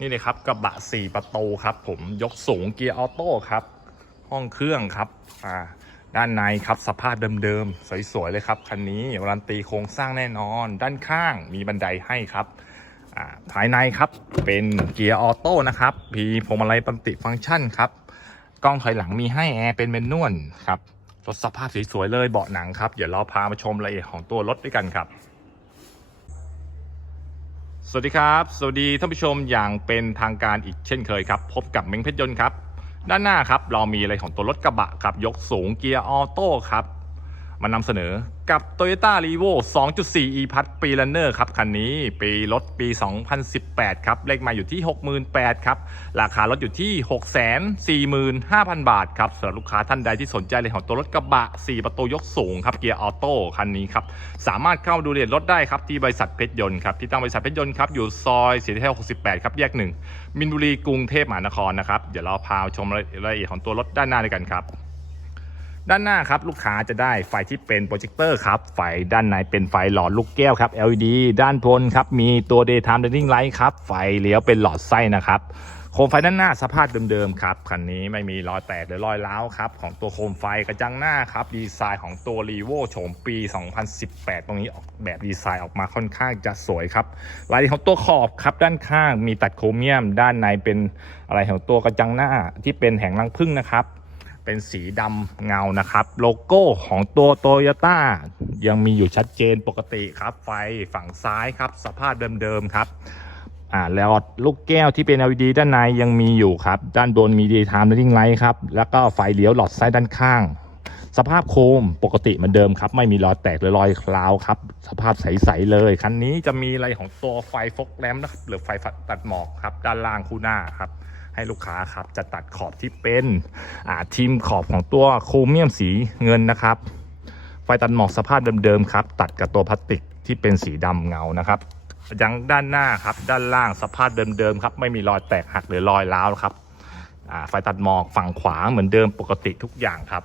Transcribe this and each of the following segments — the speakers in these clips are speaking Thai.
นี่เลยครับกระบะ 4 ประตูครับผมยกสูงเกียร์ออโต้ครับ ห้องเครื่องครับอ่าด้านในครับสภาพเดิมๆ สวยๆ เลยครับ คันนี้วารันตีโครงสร้างแน่นอน ด้านข้างมีบันไดให้ครับอ่าภายในครับเป็นเกียร์ออโต้นะครับมีพวงมาลัยปัติฟังก์ชันครับกล้องถอยหลังมีให้แอร์เป็นเมนนวลครับรถสภาพสวยๆเลยเบาะหนังครับ เดี๋ยวเราพามาชมรายละเอียดของตัวรถด้วยกันครับ สวัสดีครับ สวัสดีท่านผู้ชมอย่างเป็นทางการอีกเช่นเคยครับ พบกับเม้งเพชรยนต์ครับ ด้านหน้าครับเรามีอะไรของตัวรถกระบะครับยกสูงเกียร์ออโต้ครับ มานำเสนอกับ Toyota r e v o 2.4 e p a s ปีลันเนอร์ครับ คันนี้ปีรถปี 2018 ครับ เลขมาอยู่ที่ 68,000 ครับ ราคารถอยู่ที่ 645,000 บาท ครับสำหรับลูกค้าท่านใดที่สนใจเลยของตัวรถกระบะ 4 ประตูยกสูงครับ เกียร์ออโต้คันนี้ครับ สามารถเข้าดูเอียดรถได้ครับ ที่บริษัทเพชรยนต์ครับ ที่ตั้งบริษัทเพชรยนต์ครับ อยู่ซอยศรีเทพ68 ครับ แยกหนึ่งมินบุรีกรุงเทพมหานครนะครับ เดี๋ยวเราพาชมรายละเอียดของตัวรถด้านหน้าด้วยกันครับ ด้านหน้าครับลูกค้าจะได้ไฟที่เป็นโปรเจคเตอร์ครับ ไฟด้านในเป็นไฟหลอดลูกแก้วครับ LED ด้านบนครับ มีตัว daytime running light ครับ ไฟเลี้ยวเป็นหลอดไส้นะครับ โคมไฟด้านหน้าสภาพเดิมๆครับ คันนี้ไม่มีรอยแตกหรือรอยร้าวครับ ของตัวโคมไฟกระจังหน้าครับ ดีไซน์ของตัว r e v o โฉมปี 2018 ตรงนี้ออกแบบดีไซน์ออกมาค่อนข้างจะสวยครับรายของตัวขอบครับด้านข้างมีตัดโครเมียม ด้านในเป็นอะไรของตัวกระจังหน้าที่เป็นแหงรังผึ้งนะครับ เป็นสีดำเงานะครับ โลโก้ของตัวโตโยต้ายังมีอยู่ชัดเจนปกติครับ ไฟฝั่งซ้ายครับ สภาพเดิมๆครับอ่าแล้วลูกแก้วที่เป็น LED ด้านในยังมีอยู่ครับ ด้านบนมี daytime running light ครับ แล้วก็ไฟเลี้ยวหลอดไส้ด้านข้าง สภาพโคมปกติเหมือนเดิมครับ ไม่มีรอยแตกหรือรอยคลาวครับ สภาพใสๆเลย คันนี้จะมีอะไรของตัวไฟฟกแลมนะครับหรือไฟตัดหมอกครับ ด้านล่างคู่หน้าครับ ให้ลูกค้าครับจะตัดขอบที่เป็นทีมขอบของตัวโครเมียมสีเงินนะครับ ไฟตัดหมอกสภาพเดิมๆครับ ตัดกับตัวพลาสติกที่เป็นสีดำเงานะครับยังด้านหน้าครับ ด้านล่างสภาพเดิมๆครับ ไม่มีรอยแตกหักหรือรอยร้าวครับไฟตัดหมอกฝั่งขวาเหมือนเดิมปกติทุกอย่างครับ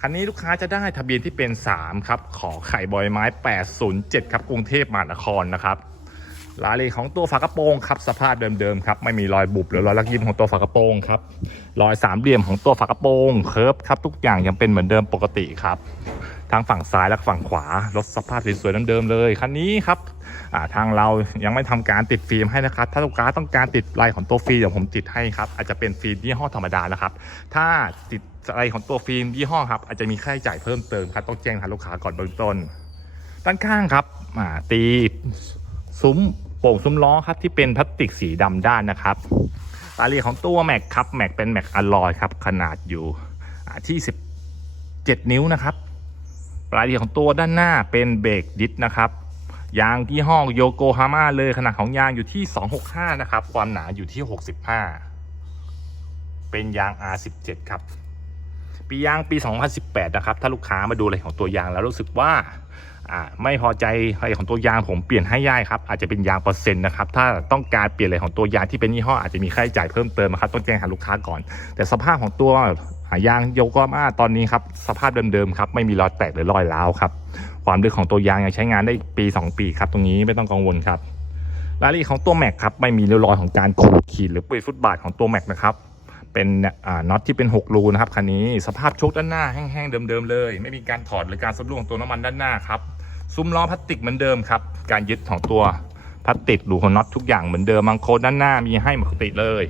คันนี้ลูกค้าจะได้ทะเบียนที่เป็น 3 ครับ ขอไข่บอยไม้ 807 ครับ กรุงเทพมหานครนะครับ รายละเอียดของตัวฝากระโปรงครับสภาพเดิมๆครับไม่มีรอยบุบหรือรอยลักยิ้มของตัวฝากระโปรงครับรอยสามเหลี่ยมของตัวฝากระโปรงเคิร์ฟครับทุกอย่างยังเป็นเหมือนเดิมปกติครับทั้งฝั่งซ้ายและฝั่งขวารถสภาพสวยๆเดิมๆเลยคันนี้ครับทางเรายังไม่ทำการติดฟิล์มให้นะครับ ถ้าลูกค้าต้องการติดลายของตัวฟิล์มเดี๋ยวผมติดให้ครับอาจจะเป็นฟิล์มยี่ห้อธรรมดานะครับ ถ้าติดอะไรของตัวฟิล์มยี่ห้อครับอาจจะมีค่าใช้จ่ายเพิ่มเติมครับต้องแจ้งทางลูกค้าก่อนเบื้องต้น ด้านข้างครับตีซุ้ม โป่งซุ้มล้อครับที่เป็นพลาสติกสีดำด้านนะครับรายละเอียดของตัวแม็กครับแม็กเป็นแม็กอลลอยครับขนาดอยู่ที่ 17 นิ้วนะครับรายละเอียดของตัวด้านหน้าเป็นเบรกดิสนะครับยางยี่ห้องโยโกฮาม่าเลยขนาดของยางอยู่ที่ 265 นะครับ ความหนาอยู่ที่ 65 เป็นยาง R17 ครับ ปียางปี 2018 นะครับ ถ้าลูกค้ามาดูอะไรของตัวยางแล้วรู้สึกว่าไม่พอใจอะไรของตัวยางผมเปลี่ยนให้ย่ายครับอาจจะเป็นยางเปอร์เซ็นต์นะครับถ้าต้องการเปลี่ยนอะไรของตัวยางที่เป็นยี่ห้ออาจจะมีค่าใช้จ่ายเพิ่มเติมนะครับต้องแจ้งหาลูกค้าก่อน แต่สภาพของตัวยางโยกามาตอนนี้ครับสภาพเดิมๆครับไม่มีรอยแตกหรือรอยร้าวครับความลึกของตัวยางยังใช้งานได้ปี 2 ปีครับตรงนี้ไม่ต้องกังวลครับรายละเอียดของตัวแม็กครับไม่มีริ้วรอยของการขูดขีดหรือปุยฟุตบาทของตัวแม็กนะครับ เป็นน็อตที่เป็น 6 รูนะครับคันนี้สภาพโชคด้านหน้าแห้งๆเดิมๆเลย ไม่มีการถอดหรือการสำรวงตัวน้ำมันด้านหน้าครับซุ้มล้อพลาสติกเหมือนเดิมครับ การยึดของตัวพลาสติกรูของน็อตทุกอย่างเหมือนเดิมบางโคดด้านหน้ามีให้ปกติเลย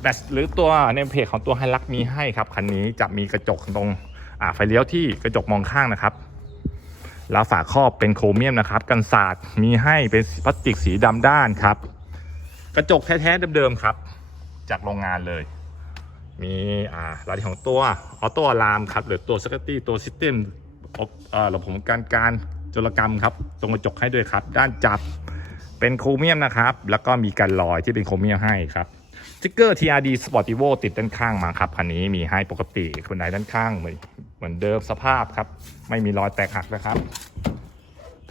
แบตหรือตัวในเพจของตัวไฮลักมีให้ครับคันนี้จะมีกระจกตรงไฟเลี้ยวที่กระจกมองข้างนะครับแล้วฝาครอบเป็นโครเมียมนะครับ กันศาสตร์มีให้เป็นพลาสติกสีดำด้านครับ กระจกแท้ๆเดิมๆครับ จากโรงงานเลย มีอ่ารายละเอียดของตัวออโต้อะลามครับหรือตัวสกัตตี้ตัวซิสเต็มเระบบของการการโจรกรรมครับตรงกระจกให้ด้วยครับ ด้านจับเป็นโครเมียมนะครับ แล้วก็มีกันรอยที่เป็นโครเมียมให้ครับสติ๊กเกอร์ TRD Sportivo ติดด้านข้างมาครับคันนี้มีให้ปกติคนไหนด้านข้างเหมือนเหมือนเดิมสภาพครับ ไม่มีรอยแตกหักนะครับ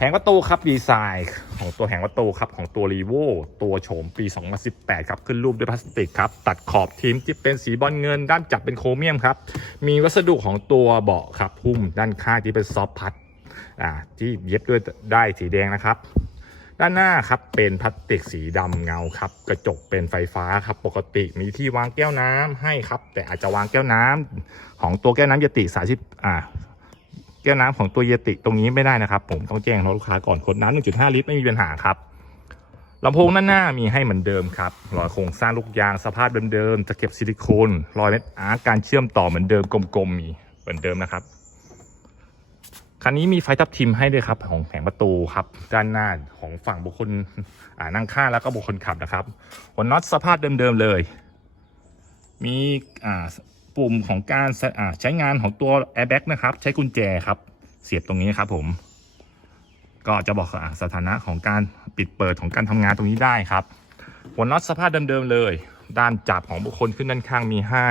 แผงประตูครับดีไซน์ของตัวแผงประตูครับของตัวรีโวตัวโฉมปี 2018 ครับขึ้นรูปด้วยพลาสติกครับ ตัดขอบทิมที่เป็นสีบอลเงิน ด้านจับเป็นโครเมียมครับ มีวัสดุของตัวเบาะครับหุ้มด้านข้างที่เป็นซอฟต์พัดอ่าที่เย็บด้วยได้สีแดงนะครับ ด้านหน้าครับเป็นพลาสติกสีดำเงาครับ กระจกเป็นไฟฟ้าครับปกติมีที่วางแก้วน้ำให้ครับ แต่อาจจะวางแก้วน้ำของตัวแก้วน้ำเยติสาธิตอ่า แก้วน้ำของตัวเยติตรงนี้ไม่ได้นะครับ ผมต้องแจ้งลูกค้าก่อนขวดน้ำ1.5 ลิตรไม่มีปัญหาครับลำโพงด้านหน้ามีให้เหมือนเดิมครับรอยโครงสร้างลูกยางสภาพเดิมๆตะเข็บซิลิโคนรอยเม็ดอาร์การเชื่อมต่อเหมือนเดิมกลมๆมีเหมือนเดิมนะครับคันนี้มีไฟทับทิมให้ด้วยครับของแผงประตูครับ ด้านหน้าของฝั่งบุคคลอ่านั่งข้างแล้วก็บุคคลขับนะครับหัวน็อตสภาพเดิมๆเลย มีอ่า ปุ่มของการใช้งานของตัว airbag นะครับ ใช้กุญแจครับ เสียบตรงนี้ครับผม ก็จะบอกสถานะของการปิดเปิดของการทำงานตรงนี้ได้ครับหัวน็อตสภาพเดิมๆเลย ด้านจับของบุคคลขึ้นด้านข้างมีให้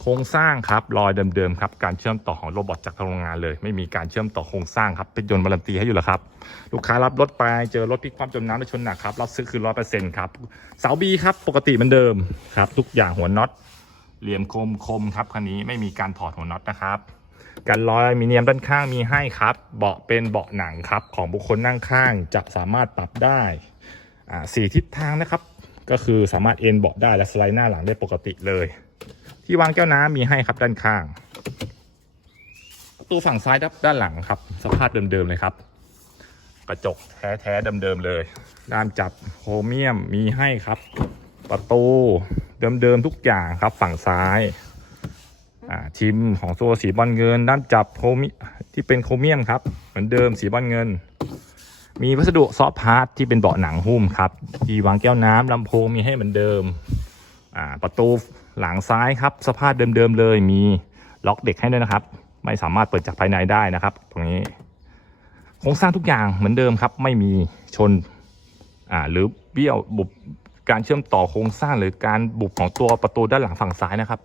โครงสร้างครับรอยเดิมๆครับ การเชื่อมต่อของโรบอทจากทางโรงงานเลย ไม่มีการเชื่อมต่อโครงสร้างครับเป็นยนต์บารันตีให้อยู่แล้วครับ ลูกค้ารับรถไปเจอรถพลิกความจมน้ำและชนหนักครับรับซื้อคือร้อยเปอร์เซ็นต์ครับเสาบีครับปกติเหมือนเดิมครับ ทุกอย่างหัวน็อต เหลี่ยมคมคมครับคันนี้ไม่มีการถอดหัวน็อตนะครับกันรอยอลูมิเนียมด้านข้างมีให้ครับ เบาะเป็นเบาะหนังครับ ของบุคคลนั่งข้างจะสามารถปรับได้สี่ทิศทางนะครับ ก็คือสามารถเอ็นเบาะได้และสไลด์หน้าหลังได้ปกติเลย ที่วางแก้วน้ำมีให้ครับด้านข้างประตูฝั่งซ้ายด้านหลังครับ สภาพเดิมๆเลยครับ กระจกแท้ๆเดิมๆเลยด้านจับโครเมียมมีให้ครับ ประตู เดิมๆทุกอย่างครับฝั่งซ้ายอ่าทิมของตัวสีบอลเงินด้านจับโคมีที่เป็นโครเมียมครับ เหมือนเดิมสีบอลเงิน มีวัสดุซอฟพาร์ทที่เป็นเบาะหนังหุ้มครับที่วางแก้วน้ำลำโพงมีให้เหมือนเดิมอ่าประตูหลังซ้ายครับ สภาพเดิมๆเลยมีล็อกเด็กให้ด้วยนะครับ ไม่สามารถเปิดจากภายในได้นะครับ ตรงนี้โครงสร้างทุกอย่างเหมือนเดิมครับ ไม่มีชนอ่าหรือเบี้ยวบุบ การเชื่อมต่อโครงสร้างหรือการบุบของตัวประตูด้านหลังฝั่งซ้ายนะครับ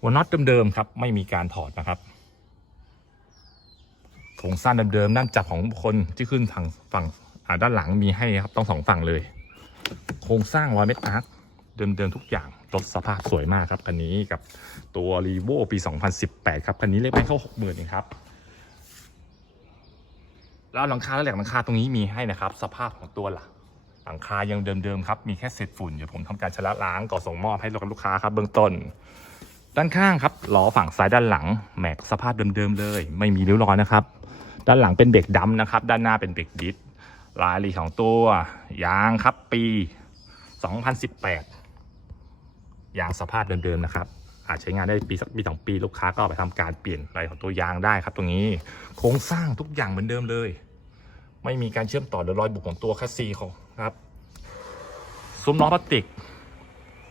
หัวน็อตเดิมๆครับ ไม่มีการถอดนะครับโครงสร้างเดิมๆด้านจับของคนที่ขึ้นทางฝั่งด้านหลังมีให้ครับต้องสองฝั่งเลย โครงสร้างรอยเม็ดอาร์คเดิมๆทุกอย่างรถสภาพสวยมากครับคันนี้กับตัว r ีโวปี 2018 ครับคันนี้เลขไม่เข้า 60,000เองครับแล้วหลังคาและแหลกหลังคาตรงนี้มีให้นะครับ สภาพของตัวหลัง หลังคายังเดิมๆครับมีแค่เศษฝุ่นเดี๋ยวผมทำการชำระล้างก่อส่งมอบให้ลูกค้าครับเบื้องต้น ด้านข้างครับล้อฝั่งซ้ายด้านหลังแม็กสภาพเดิมๆเลย ไม่มีริ้วรอยนะครับ ด้านหลังเป็นเบรกดำนะครับ ด้านหน้าเป็นเบรกดิสรายละเอียดของตัวยางครับปี 2018 ยางสภาพเดิมๆนะครับ อาจใช้งานได้ปีสักปีสองปีลูกค้าก็ไปทำการเปลี่ยนอะไรของตัวยางได้ครับ ตรงนี้โครงสร้างทุกอย่างเหมือนเดิมเลย ไม่มีการเชื่อมต่อหรือรอยบุกของตัวแคสซีของ ครับ ซุ้มล้อพลาสติก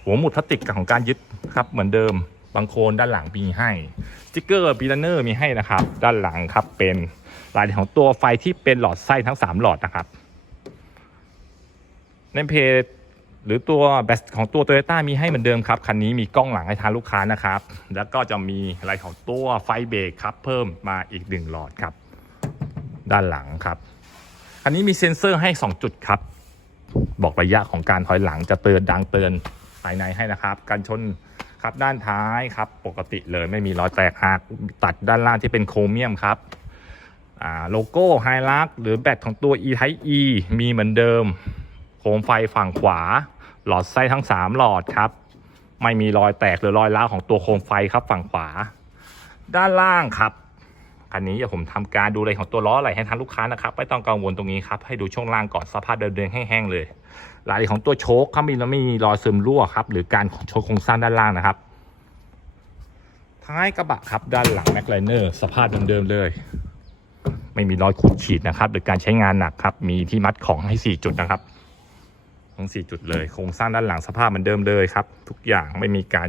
หัวหมุดพลาสติกของการยึดครับเหมือนเดิมบางโคนด้านหลังมีให้สติ๊กเกอร์ปีลเนอร์มีให้นะครับ ด้านหลังครับเป็นรายละเอียดของตัวไฟที่เป็นหลอดไส้ทั้ง 3 หลอดนะครับในเพจหรือตัวแบตของตัว Toyota มีให้เหมือนเดิมครับ คันนี้มีกล้องหลังให้ทางลูกค้านะครับ แล้วก็จะมีอะไรของตัวไฟเบรกครับเพิ่มมาอีกหนึ่งหลอดครับ ด้านหลังครับคันนี้มีเซ็นเซอร์ให้ 2 จุดครับ บอกระยะของการถอยหลังจะเตือนดังเตือนภายในให้นะครับการชนครับด้านท้ายครับปกติเลยไม่มีรอยแตกหักตัดด้านล่างที่เป็นโครเมียมครับโลโก้ไฮลักหรือแบตของตัว e type e มีเหมือนเดิม โคมไฟฝั่งขวา หลอดไส้ทั้ง 3 หลอดครับ ไม่มีรอยแตกหรือรอยร้าวของตัวโคมไฟครับฝั่งขวา ด้านล่างครับ คันนี้เดี๋ยวผมทำการดูเลยของตัวล้ออะไรให้ทางลูกค้านะครับไม่ต้องกังวลตรงนี้ครับให้ดูช่วงล่างก่อนสภาพเดิมๆแห้งๆเลยรายละเอียดของตัวโชคครับมีแล้วไม่มีรอยซึมรั่วครับหรือการโชคโครงสร้างด้านล่างนะครับท้ายกระบะครับด้านหลังแม็กไลเนอร์สภาพเดิมๆเลย ไม่มีรอยขูดขีดนะครับหรือการใช้งานหนักครับมีที่มัดของให้ 4 จุดนะครับ ทั้ง 4 จุดเลย โครงสร้างด้านหลังสภาพเหมือนเดิมเลยครับ ทุกอย่างไม่มีการ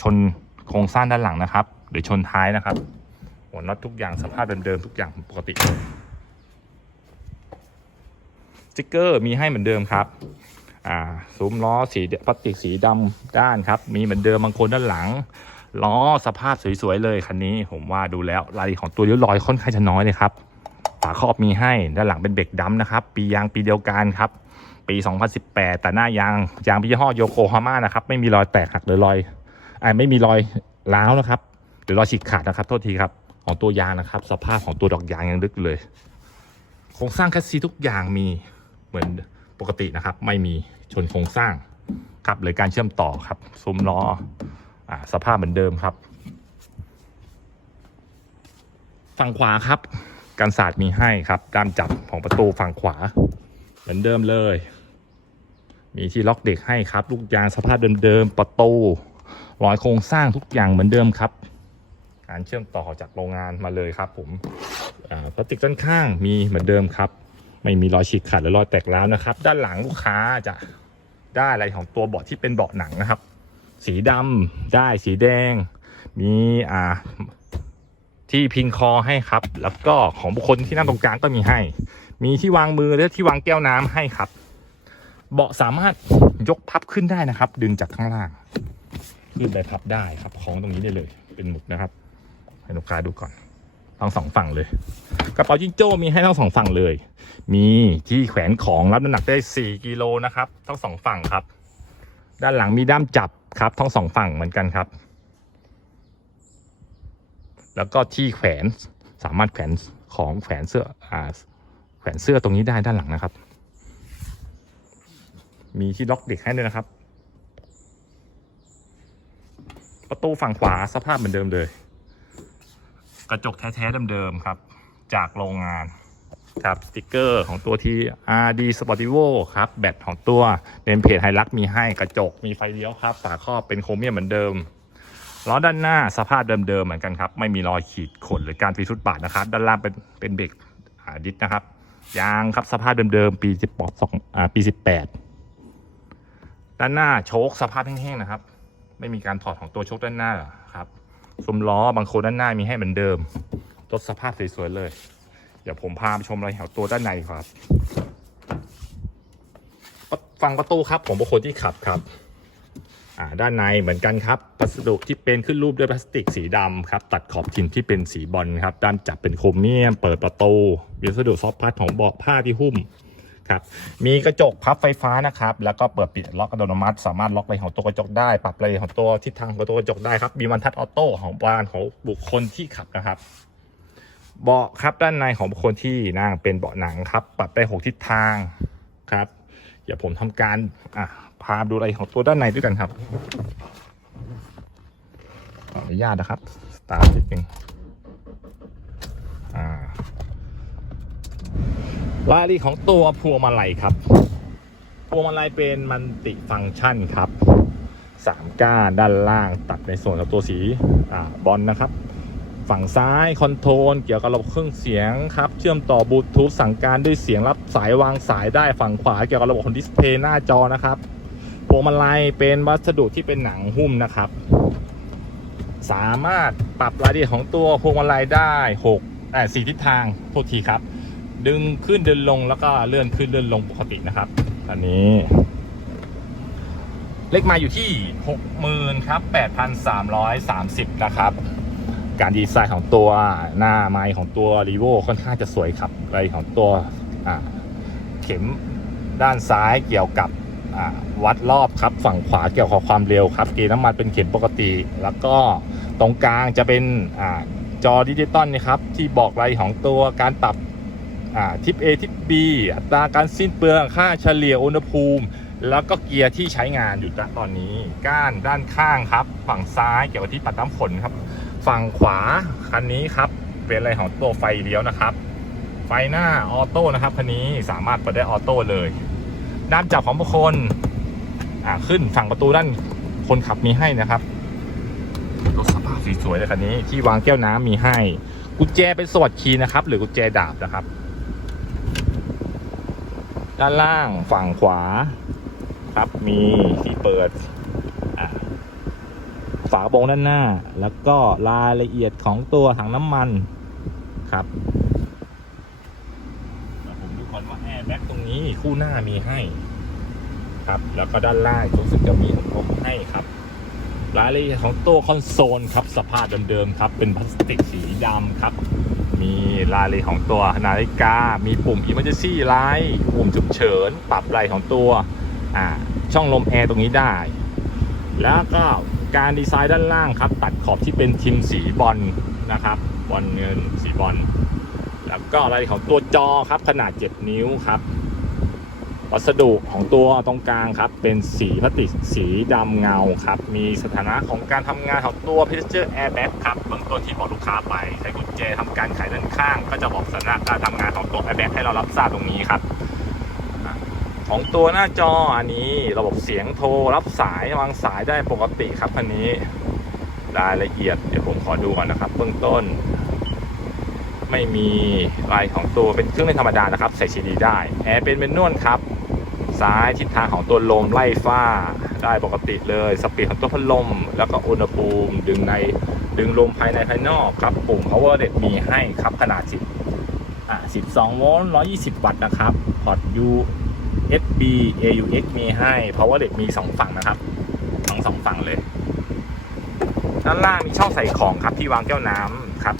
ชนโครงสร้างด้านหลังนะครับ หรือชนท้ายนะครับ หัวน็อตทุกอย่างสภาพเดิมๆทุกอย่างปกติสติ๊กเกอร์มีให้เหมือนเดิมครับอ่าซุ้มล้อสีพลาสติกสีดำด้านครับ มีเหมือนเดิมบางคนด้านหลัง ล้อสภาพสวยๆเลยคันนี้ผมว่าดูแล้วรายละเอียดของตัวเลี้ยวลอยค่อนข้างจะน้อยเลยครับฝาครอบมีให้ด้านหลังเป็นเบรกดำนะครับ ปียางปีเดียวกันครับ ปี 2018 แต่หน้ายางยางยี่ห้อโยโกฮาม่านะครับ ไม่มีรอยแตกหักหรือรอยอ่าไม่มีรอยร้าวนะครับหรือรอยฉีกขาดนะครับโทษทีครับ ของตัวยางนะครับ สภาพของตัวดอกยางยังลึกเลย โครงสร้างแคสซีทุกอย่างมีเหมือนปกตินะครับ ไม่มีชนโครงสร้างครับหรือการเชื่อมต่อครับซุ้มล้ออสภาพเหมือนเดิมครับ ฝั่งขวาครับกันศาสตร์มีให้ครับ ด้ามจับของประตูฝั่งขวา เหมือนเดิมเลย มีที่ล็อกเด็กให้ครับ ลูกยางสภาพเดิมๆประตูรอยโครงสร้างทุกอย่างเหมือนเดิมครับ การเชื่อมต่อจากโรงงานมาเลยครับ ผมพลาสติกด้านข้างมีเหมือนเดิมครับ ไม่มีรอยฉีกขาดหรือรอยแตกร้วนะครับ ด้านหลังลูกค้าจะได้อะไรของตัวเบาะที่เป็นเบาะหนังนะครับ สีดำได้สีแดง มีอ่าที่พิงคอให้ครับ แล้วก็ของบุคคลที่นั่งตรงกลางก็มีให้ มีที่วางมือและที่วางแก้วน้ำให้ครับ เบาะสามารถยกพับขึ้นได้นะครับ ดึงจากข้างล่าง ขึ้นไปพับได้ครับของตรงนี้ได้เลยเป็นหมุดนะครับ ให้ลูกค้าดูก่อนทั้งสองฝั่งเลย กระเป๋าจิงโจ้มีให้ทั้งสองฝั่งเลย มีที่แขวนของรับน้ำหนักได้ 4กิโลนะครับทั้งสองฝั่งครับ ด้านหลังมีด้ามจับครับทั้งสองฝั่งเหมือนกันครับ แล้วก็ที่แขวนสามารถแขวนของแขวนเสื้ออ่าแขวนเสื้อตรงนี้ได้ด้านหลังนะครับ มีที่ล็อกเด็กให้ด้วยนะครับ ประตูฝั่งขวาสภาพเหมือนเดิมเลย กระจกแท้ๆเดิมๆครับ จากโรงงานครับสติกเกอร์ของตัวที่ RD Sportivo ครับ แบตของตัวเนมเพจไฮลักมีให้กระจกมีไฟเลี้ยวครับ ฝาครอบเป็นโครเมียมเหมือนเดิมล้อด้านหน้าสภาพเดิมๆเหมือนกันครับ ไม่มีรอยขีดข่นหรือการปีทุดบาทนะครับ ด้านล่างเป็นเป็นเบรกอ่าดิสนะครับยางครับสภาพเดิมๆปีสิบสองอ่าปีสิบแปดด้านหน้าโชคสภาพแห้งๆนะครับ ไม่มีการถอดของตัวโชคด้านหน้าครับ ซุ้มล้อบางโคนด้านหน้ามีให้เหมือนเดิมรถสภาพสวยๆเลย เดี๋ยวผมพาไปชมรอยแถวตัวด้านในครับฝั่งประตูครับผมเป็นคนที่ขับครับด้านในเหมือนกันครับวัสดุที่เป็นขึ้นรูปด้วยพลาสติกสีดำครับ ตัดขอบทิมที่เป็นสีบอลครับ ด้านจับเป็นโครเมียม เปิดประตูมีวัสดุซอฟต์พาร์ทของเบาะผ้าที่หุ้ม ครับมีกระจกพับไฟฟ้านะครับแล้วก็เปิดปิดล็อกอัตโนมัติ สามารถล็อกไรของตัวกระจกได้ ปรับไรของตัวทิศทางของตัวกระจกได้ครับมีวันทัดออโต้ของบานของบุคคลที่ขับนะครับเบาะครับด้านในของบุคคลที่นั่งเป็นเบาะหนังครับ ปรับได้หกทิศทางครับเดี๋ยวผมทำการอะพาดูอะไรของตัวด้านในด้วยกันครับขออนุญาตนะครับสตาร์ทนิดนึงอ่า รายละเอียดของตัวพวงมาลัยครับพวงมาลัยเป็นมันติฟังก์ชันครับสามก้านด้านล่างตัดในส่วนของตัวสีอบอลนะครับ ฝั่งซ้ายคอนโทรลเกี่ยวกับระบบเครื่องเสียงครับ เชื่อมต่อบลูทูธสั่งการด้วยเสียงรับสายวางสายได้ฝั่งขวาเกี่ยวกับระบบของดิสเพย์หน้าจอนะครับพวงมาลัยเป็นวัสดุที่เป็นหนังหุ้มนะครับ สามารถปรับรายละเอียดของตัวพวงมาลัยได้6แต่สี่ทิศทางโทษทีครับ ดึงขึ้นเดินลงแล้วก็เลื่อนขึ้นเลื่อนลงปกตินะครับ อันนี้ เลขมาอยู่ที่ 60,000ครับ8,330 นะครับ การดีไซน์ของตัวหน้าไม้ของตัวรีโวค่อนข้างจะสวยครับไรของตัวเข็มด้านซ้ายเกี่ยวกับวัดรอบครับ ฝั่งขวาเกี่ยวกับความเร็วครับเกณฑ์น้ำมันเป็นเข็มปกติ แล้วก็ตรงกลางจะเป็นอจอดิจิตอลนะครับ ที่บอกรายของตัวการปรับ ทิป A ทิป B อัตราการสิ้นเปลืองค่าเฉลี่ยอุณหภูมิ แล้วก็เกียร์ที่ใช้งานอยู่ณตอนนี้ ก้านด้านข้างครับ ฝั่งซ้ายเกี่ยวกับที่ปัดน้ำฝนครับ ฝั่งขวาคันนี้ครับ เป็นอะไรของตัวไฟเลี้ยวนะครับ ไฟหน้าออโต้นะครับคันนี้สามารถเปิดได้ออโต้เลยด้านจับของบุคคลขึ้นฝั่งประตูด้านคนขับมีให้นะครับรถสภาพสวยๆเลยคันนี้ ที่วางแก้วน้ำมีให้ กุญแจเป็นสวัสดคีนะครับ หรือกุญแจดาบนะครับ ด้านล่างฝั่งขวา ครับมีที่เปิดฝากระโปรงด้านหน้า แล้วก็รายละเอียดของตัวถังน้ำมันครับผมดูก่อนว่าแอร์แบ็กตรงนี้คู่หน้ามีให้ ครับ แล้วก็ด้านล่างรู้สึกจะมีถุงลมให้ครับ รายละเอียดของตัวคอนโซลครับสภาพเดิมๆครับ เป็นพลาสติกสีดำครับ มีรายละเอียดของตัวนาฬิกา มีปุ่ม emergency light ปุ่มฉุกเฉิน ปรับรายของตัวช่องลมแอร์ตรงนี้ได้ แล้วก็การดีไซน์ด้านล่างครับ ตัดขอบที่เป็นทิมสีบอลนะครับ บอลเงินสีบอล แล้วก็รายละเอียดของตัวจอครับ ขนาด 7 นิ้วครับ วัสดุของตัวตรงกลางครับ เป็นสีพลาสติกสีดำเงาครับ มีสถานะของการทำงานของตัว Passenger Airbag ครับเบื้องต้นที่บอกลูกค้าไป ใช้กุญแจทำการไขด้านข้าง ก็จะบอกสถานะการทำงานของตัว Airbag ให้เรารับทราบตรงนี้ครับของตัวหน้าจออันนี้ระบบเสียงโทรรับสายวางสายได้ปกติครับคันนี้รายละเอียดเดี๋ยวผมขอดูก่อนนะครับ เบื้องต้น ไม่มีลายของตัวเป็นเครื่องเล่นธรรมดานะครับ ใส่ซีดีได้แอร์เป็นเมนนวลครับ ซ้ายทิศทางของตัวลมไล่ฟ้าได้ปกติเลย สปีดของตัวพัดลม แล้วก็อุณหภูมิดึงในดึงลมภายในภายนอกครับปุ่ม power LED มีให้ครับขนาด 10อะ12 โวลต์ 120 วัตต์นะครับพอร์ต USB AUX มีให้ power LED มี 2 ฝั่งนะครับทั้งสองฝั่งเลย ด้านล่างมีช่องใส่ของครับที่วางแก้วน้ำครับ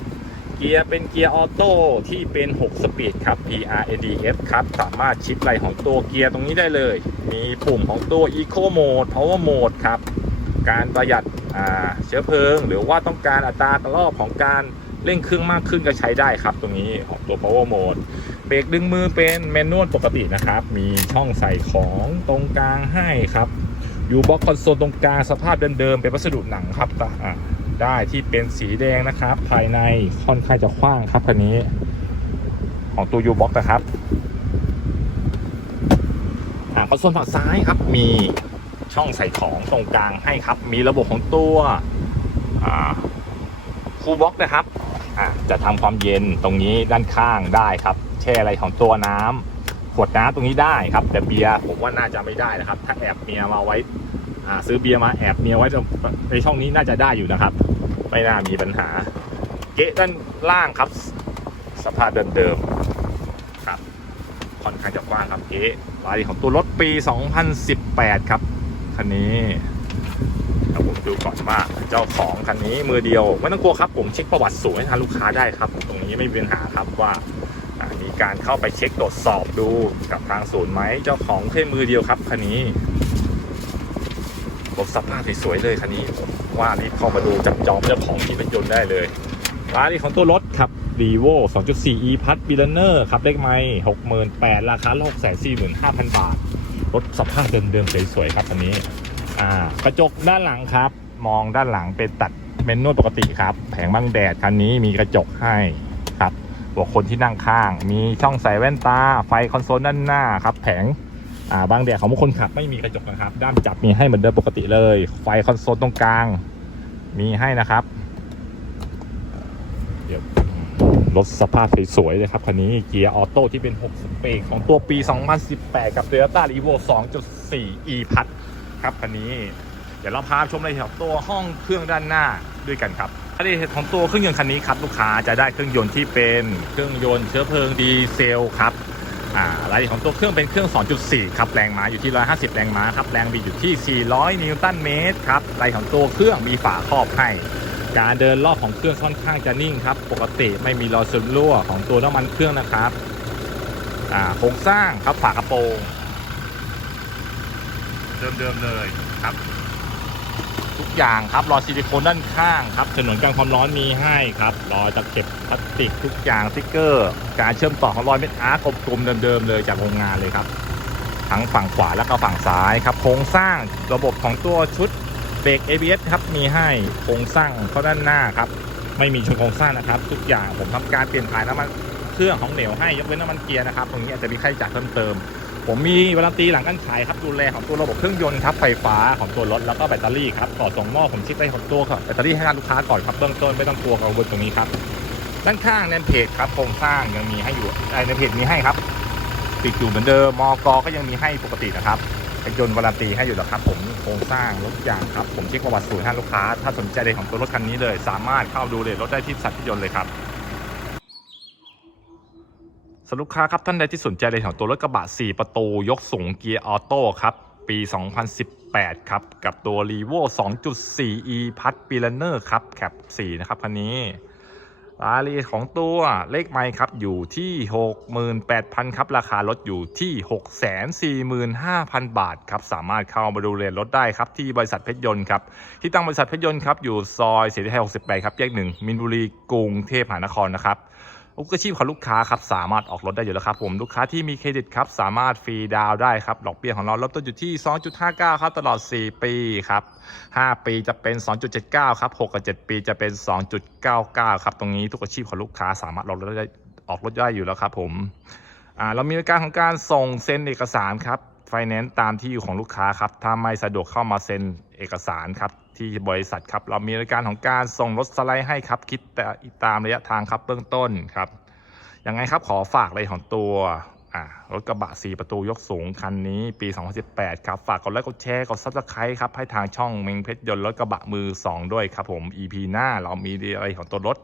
เกียร์เป็นเกียร์ออโต้ที่เป็น 6 สปีดครับ PRADF ครับ สามารถชิปไหลของตัวเกียร์ตรงนี้ได้เลย มีปุ่มของตัว Eco Mode Power Mode ครับ การประหยัดเชื้อเพลิง หรือว่าต้องการอัตรากรรอบของการเร่งเครื่องมากขึ้นก็ใช้ได้ครับตรงนี้ของตัว Power Mode เบรกดึงมือเป็นแมนนวลปกตินะครับ มีช่องใส่ของตรงกลางให้ครับ อยู่บล็อกคอนโซลตรงกลางสภาพเดิมๆเป็นวัสดุหนังครับต่อ ได้ที่เป็นสีแดงนะครับ ภายในค่อนข้างจะกว้างครับคันนี้ ของตัวยูบ็อกนะครับอ่าคอนโซลฝั่งซ้ายครับมีช่องใส่ของตรงกลางให้ครับ มีระบบของตัวคูลบ็อกนะครับจะทำความเย็นตรงนี้ด้านข้างได้ครับ แช่อะไรของตัวน้ำขวดน้ำตรงนี้ได้ครับ แต่เบียร์ผมว่าน่าจะไม่ได้นะครับ ถ้าแอบเมียมาไว้ ซื้อเบียร์มาแอบเมียไว้ในช่องนี้น่าจะได้อยู่นะครับ ไม่น่ามีปัญหา เกะด้านล่างครับ สภาพเดิมๆครับค่อนข้างจะกว้างครับเกะรายละเอียดของตัวรถปี 2018 ครับคันนี้เดี๋ยวผมดูก่อนว่าเจ้าของคันนี้มือเดียวไม่ต้องกลัวครับ ผมเช็คประวัติสูงให้ทางลูกค้าได้ครับ ตรงนี้ไม่มีปัญหาครับว่าอ่ามีการเข้าไปเช็คตรวจสอบดูกับทางศูนย์ไหมเจ้าของแค่มือเดียวครับคันนี้ รถสภาพสวยๆเลยคันนี้ ว่ารีบเข้ามาดูจับจองเจ้าของที่เป็นยนต์ได้เลยรายละเอียดของตัวรถครับ r e v o 2.4 e พัดบิลเนอร์ครับเลขไม่68,000ราคา645,000 บาท รถสภาพเดิมๆสวยๆครับคันนี้ อ่ากระจกด้านหลังครับ มองด้านหลังเป็นตัดเมนนวลปกติครับ แผงบังแดดคันนี้มีกระจกให้ครับบอกคนที่นั่งข้าง มีช่องใส่แว่นตา ไฟคอนโซลด้านหน้าครับ แผง อ่าบางแดดของคนขับไม่มีกระจกนะครับ ด้ามจับมีให้เหมือนเดิมปกติเลย ไฟคอนโซลตรงกลาง มีให้นะครับเดี๋ยวรถสภาพสวยๆเลยครับคันนี้เกียร์ออโต้ที่เป็น 6สเปกของตัวปี 2018 กับ Toyota r e v o 2.4 e พัดครับคันนี้ เดี๋ยวเราพาชมรายละเอียดของตัวห้องเครื่องด้านหน้าด้วยกันครับรายละเอียดของตัวเครื่องยนต์คันนี้ครับลูกค้าจะได้เครื่องยนต์ที่เป็นเครื่องยนต์เชื้อเพลิงดีเซลครับ อ่ารายละเอียดของตัวเครื่องเป็นเครื่อง 2.4 ครับ แรงม้าอยู่ที่ 150 แรงม้าครับ แรงบิดอยู่ที่ 400 นิวตันเมตรครับรายของตัวเครื่องมีฝาครอบให้ การเดินรอบของเครื่องค่อนข้างจะนิ่งครับ ปกติไม่มีรอยซึมรั่วของตัวน้ำมันเครื่องนะครับอ่าโครงสร้างครับฝากระโปรงเดิมๆเลยครับ อย่างครับรอซิลิโคนด้านข้างครับฉนวนกันความร้อนมีให้ครับรอตะเข็บพลาสติกทุกอย่างสติ๊กเกอร์ การเชื่อมต่อของรอยเม็ดอาร์กกลมๆเดิมๆเลยจากโรงงานเลยครับ ทั้งฝั่งขวาและก็ฝั่งซ้ายครับโครงสร้างระบบของตัวชุดเบรก ABS ครับมีให้โครงสร้างเขาด้านหน้าครับไม่มีชนโครงสร้างนะครับ ทุกอย่างผมทำการเปลี่ยนถ่ายน้ำมันเครื่องของเหลวให้ยกเว้นน้ำมันเกียร์นะครับตรงนี้อาจจะมีค่าใช้จ่ายเพิ่มเติม ผมมีวารันตีหลังการขายครับดูแลของตัวระบบเครื่องยนต์ครับไฟฟ้าของตัวรถแล้วก็แบตเตอรี่ครับต่อส่งมอบผมเช็คได้ของตัวครับแบตเตอรี่ให้ทางลูกค้าก่อนครับเบื้องต้นไม่ต้องกลัวกังวลตรงนี้ครับด้านข้างในเพจครับโครงสร้างยังมีให้อยู่ในเพจมีให้ครับติดอยู่เหมือนเดิมมอกก็ยังมีให้ปกตินะครับเครื่องยนต์วารันตีให้อยู่แล้วครับ ผมโครงสร้างรถอย่างครับผมเช็คประวัติศูนย์ให้ลูกค้า ถ้าสนใจในของตัวรถคันนี้เลย สามารถเข้าดูเลยรถได้ที่สัตว์ยนต์เลยครับ สำหรับลูกค้าครับท่านใดที่สนใจในของตัวรถกระบะ 4 ประตูยกสูงเกียร์ออโต้ครับ ปี 2018 ครับ กับตัว r e v o 2.4 e พัดปีลเนอร์ครับแคป4นะครับคันนี้รายละเอียดของตัวเลขไมค์ครับอยู่ที่ 68,000 ครับ ราคารถอยู่ที่ 645,000 บาทครับ สามารถเข้ามาดูเรียนรถได้ครับ ที่บริษัทเพชรยนต์ครับ ที่ตั้งบริษัทเพชรยนต์ครับ อยู่ซอยเสรีไทย 68 ครับ แยกหนึ่งมินบุรีกรุงเทพมหานครนะครับ อุกชีพของลูกค้าครับสามารถออกรถได้อยู่แล้วครับผมลูกค้าที่มีเครดิตครับสามารถฟรีดาวได้ครับดอกเบี้ยของเราเริ่มต้นอยู่ที่ 2.59 ครับตลอด 4 ปีครับ 5 ปีจะเป็น 2.79 ครับ 6 กับ 7 ปีจะเป็น 2.99 ครับตรงนี้ทุกอาชีพของลูกค้าสามารถออกรถได้ออกรถได้อยู่แล้วครับผมเรามีบริการของการส่งเซ็นเอกสารครับไฟแนนซ์ตามที่อยู่ของลูกค้าครับถ้าไม่สะดวกเข้ามาเซ็นเอกสารครับ ที่บริษัทครับ เรามีบริการของการส่งรถสไลด์ให้ครับ คิดแต่ตามระยะทางครับเบื้องต้นครับยังไงครับขอฝากเลยของตัวอ่ารถกระบะ 4 ประตูยกสูงคันนี้ปี 2018 ครับ ฝากกดไลค์กดแชร์กด Subscribe ครับ ให้ทางช่องเมงเพชรยนต์รถกระบะมือ 2 ด้วยครับผม EP หน้าเรามีอะไรของตัวรถ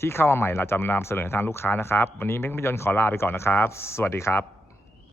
ที่เข้ามาใหม่เราจะนำเสนอทางลูกค้านะครับ วันนี้เมงเพชรยนต์ขอลาไปก่อนนะครับ สวัสดีครับ